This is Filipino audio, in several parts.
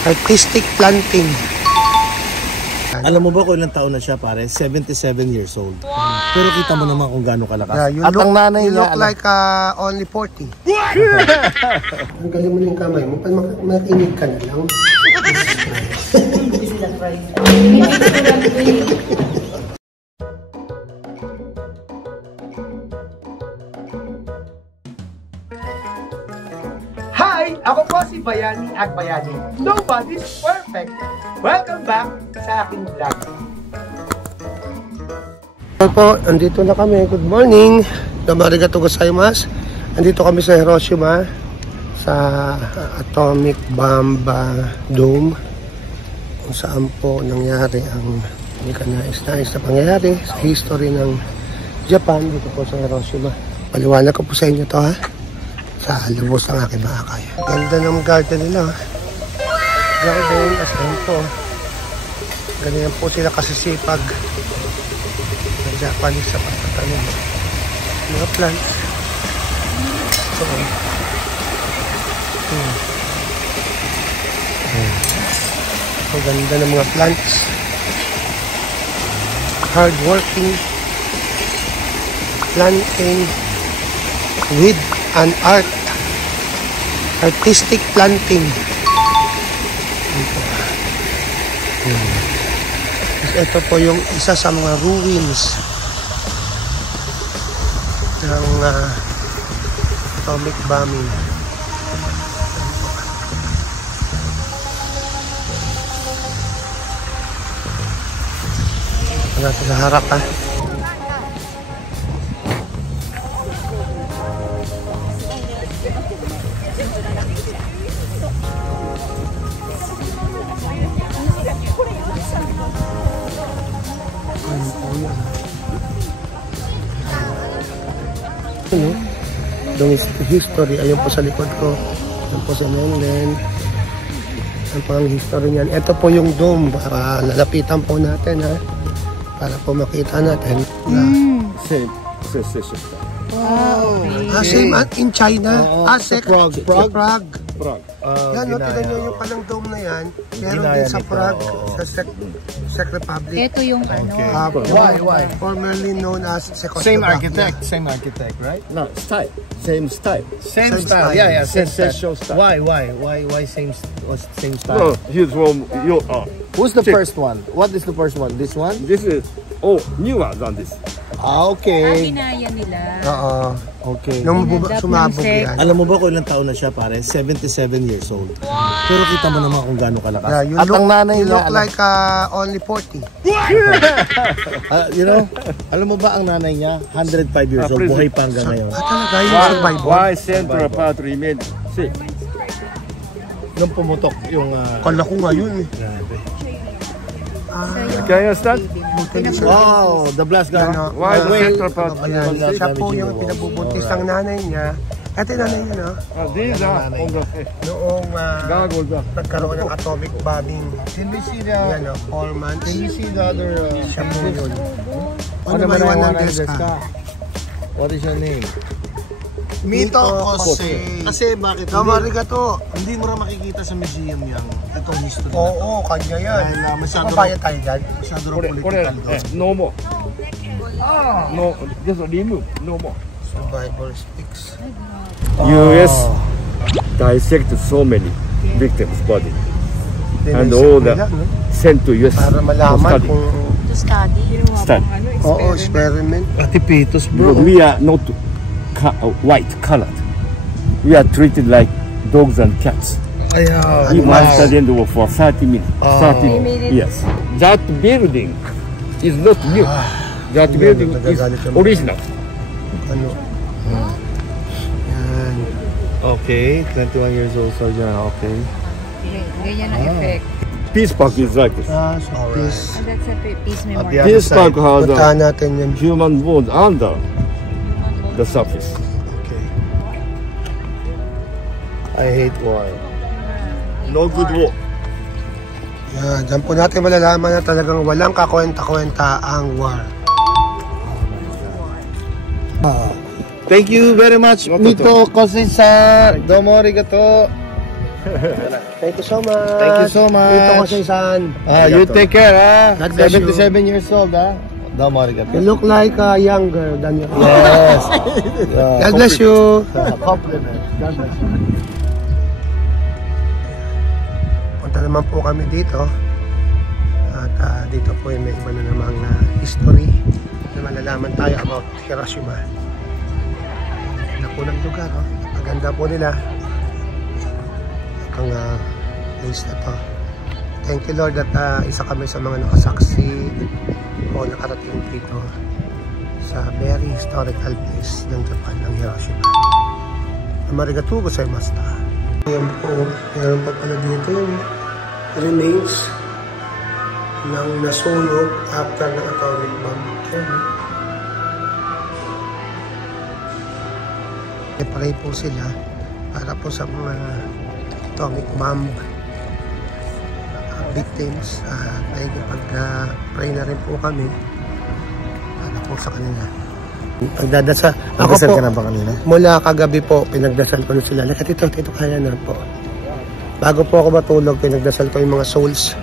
Artistic planting. Alam mo ba kung ilang taon na siya, pare? 77 years old. Wow! Pero kita mo naman kung gaano kalakas. Yeah, At ang nanay you niya, look like only 40. Ang galing mo na yung kamay mo. Makinig ka na lang. Hi! Ako po si Bayani Agbayani. Nobody's perfect. Welcome back sa aking vlog. Hello po, andito na kami. Good morning. Arigatou gozaimasu. Andito kami sa Hiroshima sa Atomic Bomb Dome kung saan po nangyari ang hindi ka nais-nais na pangyayari sa history ng Japan dito po sa Hiroshima. Paliwanag ko po sa inyo to, ha, sa lubos ng aking makakaya. Ganda ng garden nila, ha? Garden, as in po. Ganyan po sila kasisipag ng Japanese sa pagtatanim mga plants. So, ang ganda ng mga plants. Hardworking planting with an art. Artistic planting. Ito po yung isa sa mga ruins ng atomic bombing. Natin sa harap, ha. Yung history, ayun po sa likod ko. Ayun po sa mainland. Ayun po ang history niyan. Ito po yung dome para lalapitan po natin, ha. Para po makita natin na same. wow. Same in China. Prague. Yan, no, tignan nyo yung palang dome na yan. Meron din sa Prague, sa Czech Republic. Ito yung ano. Why? Formerly known as Same Czechoslovakia. architect, right? No, style. Same style. Same style. Yeah, same style. style. Why same style? No, he's from you. Who's the first one? What is the first one? This one? This is newer than this. Okay. Ginaya nila. Oo. Okay. Nung sumabog yan. Alam mo ba kung ilang taon na siya, pare? 77 years old. Wow! Pero kita mo naman kung gaano kalakas. Yeah, At ang nanay you niya, look like only 40. you know, alam mo ba ang nanay niya, 105 years old, buhay pa hanggang ngayon. Talaga, yung survival. Why central part remain? See. Nung pumutok yung... Kala ko ngayon, eh. Grabe. Can you start? Wow, the blast gun. Why the central part? Ayan, siya po yung pinabubuntis ng nanay niya. Ito yung nanay niya, no? These are on the Noong goggles. nagkaroon ng atomic bombing. Can we see the... Yan, no? 4 months. Can we see the other... Siya po yun. Ano naman Maiwan ng deska? deska. What is your name? Mito Kose. Kasi bakit? Arigatou. Hindi mo na makikita sa museum yung itong history. Oo, kanya yan. Dahil masyado Mabayan tayo dyan. Masyado rin political doon. No more. No, just remove. No more. Survivor speaks. U.S. dissect so many victims' body and all that sent to U.S. Para malaman kung... To study. Study. Oo, experiment. Atipitos, bro. Because we are not white colored. We are treated like dogs and cats. Ayaw. We must study for 30 minutes. 30 minutes. Yes. That building is not new. That building is original. Ano? Yan. Okay, 21 years old soldier. Okay. Ganyan ang effect. Peace Park is like this. So this. And that's a peace At memorial. the other Peace Park side, has Puntahan a natin yan. human bone under the surface. Okay. I hate war. No good war. Yan, dyan po natin malalaman na talagang walang kakwenta-kwenta ang war. Thank you very much, Mito Kose-san. Domo arigato. Thank you so much. Thank you so much. Dito ko sa isan. You take care, ha? God bless you. 77 years old, ha? Domo arigato. You look like younger than your Yes. God bless you. Compliment. God bless you. Punta naman po kami dito. At dito po may iba na namang history na malalaman tayo about Hiroshima. Ganda po ng lugar, oh. Maganda po nila ang place na to. Thank you Lord that isa kami sa mga nakasaksi o nakarating dito sa very historical place ng Japan, ng Hiroshima. Arigatou gozaimasu. Ayan po, meron pa pala dito yung remains ng nasunog after ng atomic bomb. Pare po sila para po sa mga atomic bomb victims. Pag-pray na rin po kami para po sa kanila. Pagdadasal. Ako po, ka na ba kanina? mula kagabi po, pinagdasal ko na sila. Lahat ito kaya na po. Bago po ako matulog, pinagdasal ko yung mga souls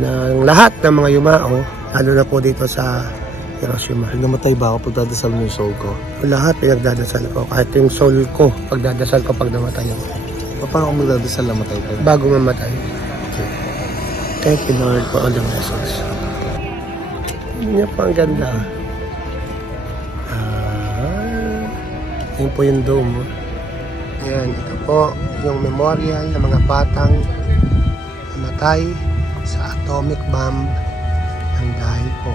ng lahat ng mga yumao, lalo na po dito sa Hiroshima. Namatay ba ako pagdadasal mo yung soul ko? Lahat pinagdadasal ko. Kahit yung soul ko, pagdadasal ko pag namatay ako. Paano ako magdadasal na matay ko? Bago mamatay. Okay. Thank you Lord for all the blessings. Hindi po ang ganda. Yan po yung dome. Yan, ito po yung memorial ng mga batang namatay sa atomic bomb ng dahil po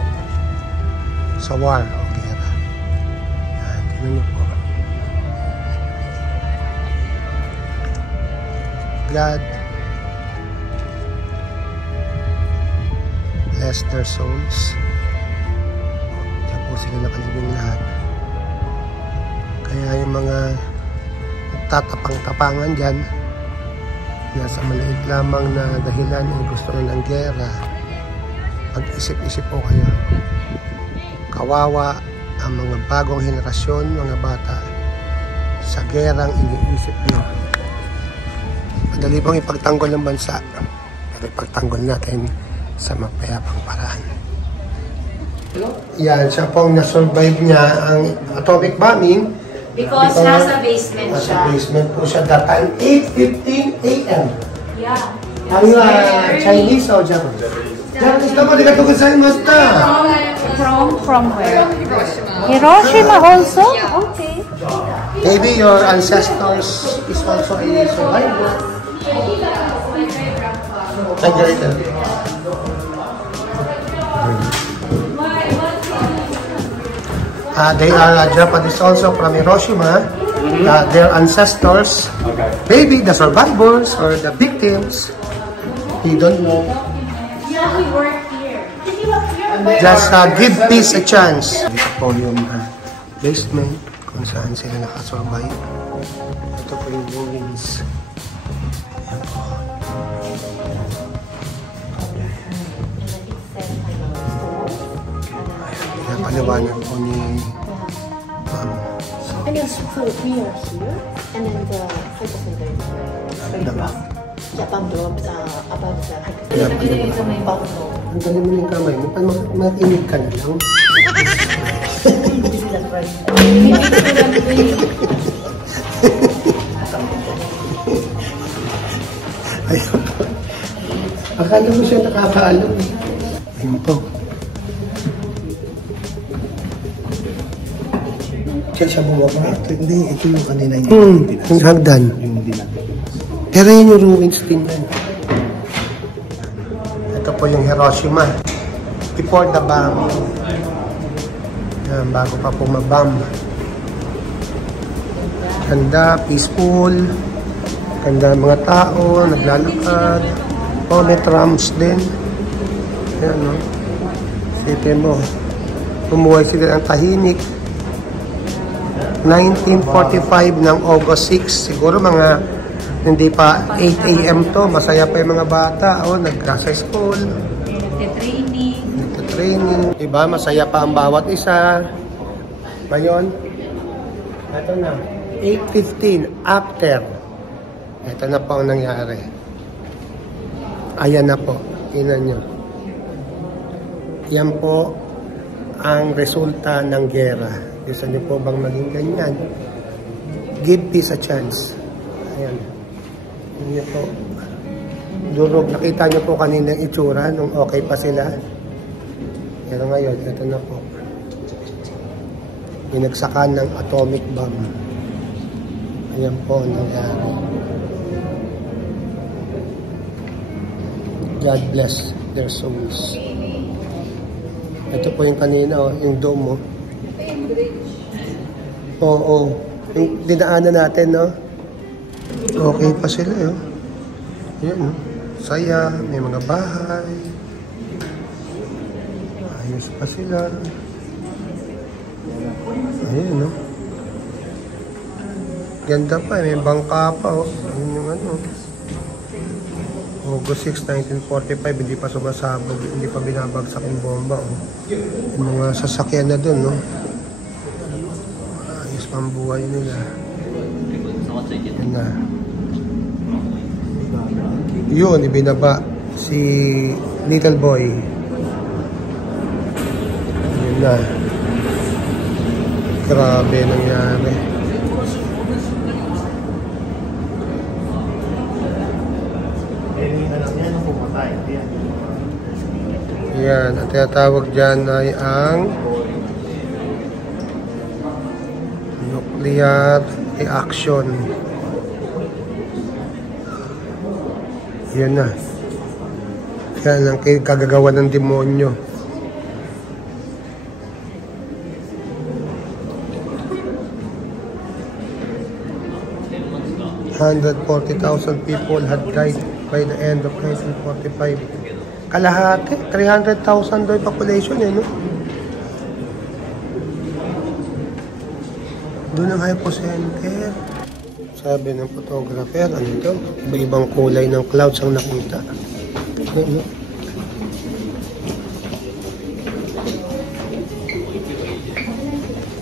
sa war o gera. Yan, tingnan niyo po. God bless their souls. Diyan po sila nakalibing lahat. Kaya yung mga nagtatapang-tapangan dyan, nasa maliit lamang na dahilan ay gusto na ng gera, pag-isip-isip po kayo. Kawawa ang mga bagong henerasyon, mga bata, sa gerang iniisip nyo. Madali pong ipagtanggol ng bansa, pero ipagtanggol natin sa mapayapang paraan. Yan, siya pong nasurvive niya ang atomic bombing. Because nasa basement siya. Nasa basement po siya that time, 8:15 a.m. Yeah. Are you Chinese or Japanese? Japanese naman, arigatou gozaimasu. From where? Hiroshima also? Okay. Maybe your ancestors is also a survivor. They are Japanese also from Hiroshima. Their ancestors, maybe the survivors or the victims, we don't know. Yeah, we work here. Just give peace a chance. Ito po yung basement kung saan sila nakasurvive. Ito po yung ruins. Ayan po. Ayan, paliwanag po ni And then so we are here, and then the hypocenter is here. Japan drops above the hypocenter. Ang galing mo yung kamay mo. Matinig ka na lang. This is the first. Ayun po. Akala mo siya nakakaalam eh. Ayun po. Siya siya bumaba. Ito yung kanina Yung hagdan. Yung hindi natin. Pero yun yung ruins din yan. Ito po yung Hiroshima. Before the bomb. Yan, bago pa po mag-bomb. Ganda, peaceful. Ganda mga tao, naglalakad. Oh, may trams din. Yan, no? Sipin mo. Bumuhay sila ng tahimik. 1945 ng August 6. Siguro mga hindi pa 8 a.m. to. Masaya pa yung mga bata. Oh, nag-grasa school. Nagte-training. Diba? Masaya pa ang bawat isa. Ngayon, ito na. 8:15 after Ito na po ang nangyari. Ayan na po. Tingnan nyo. Yan po ang resulta ng gera. Gusto nyo po bang maging ganyan? Give peace a chance. Ayan. Yan po. Durog. Nakita nyo po kanina yung itsura nung okay pa sila. Pero ngayon, ito na po. Binagsakan ng atomic bomb. Ayan po ang nangyari. God bless their souls. Ito po yung kanina, oh, yung dome, oh. Oo. Yung dinaanan natin, no? Okay pa sila, oh. Ayan, oh. Saya, may mga bahay. Ayos pa sila. Ayan, no? Ganda pa, may bangka pa, oh. Ayan yung ano. August 6, 1945, hindi pa sumasabog, hindi pa binabagsak yung bomba, oh. Yung mga sasakyan na dun, no? Ayos pang buhay nila. Yan na. Yun, ibinaba si little boy. Yun na. Grabe nangyari. Yan, ang tinatawag dyan ay ang nuclear reaction. Yan na. Yan ang kagagawa ng demonyo. $140,000 people had died by the end of 1945. Kalahati, 300,000 doy population, eh, no? Doon ang hypocenter. Sabi ng photographer, ano ito? Iba-ibang kulay ng clouds ang nakita. Ano?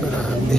Grabe.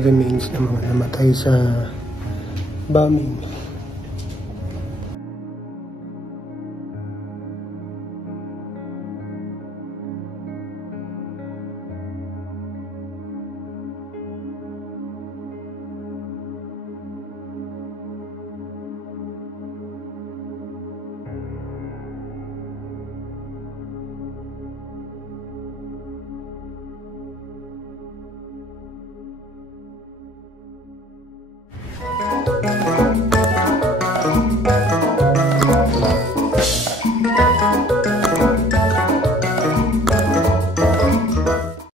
Remains ng mga namatay sa bombing.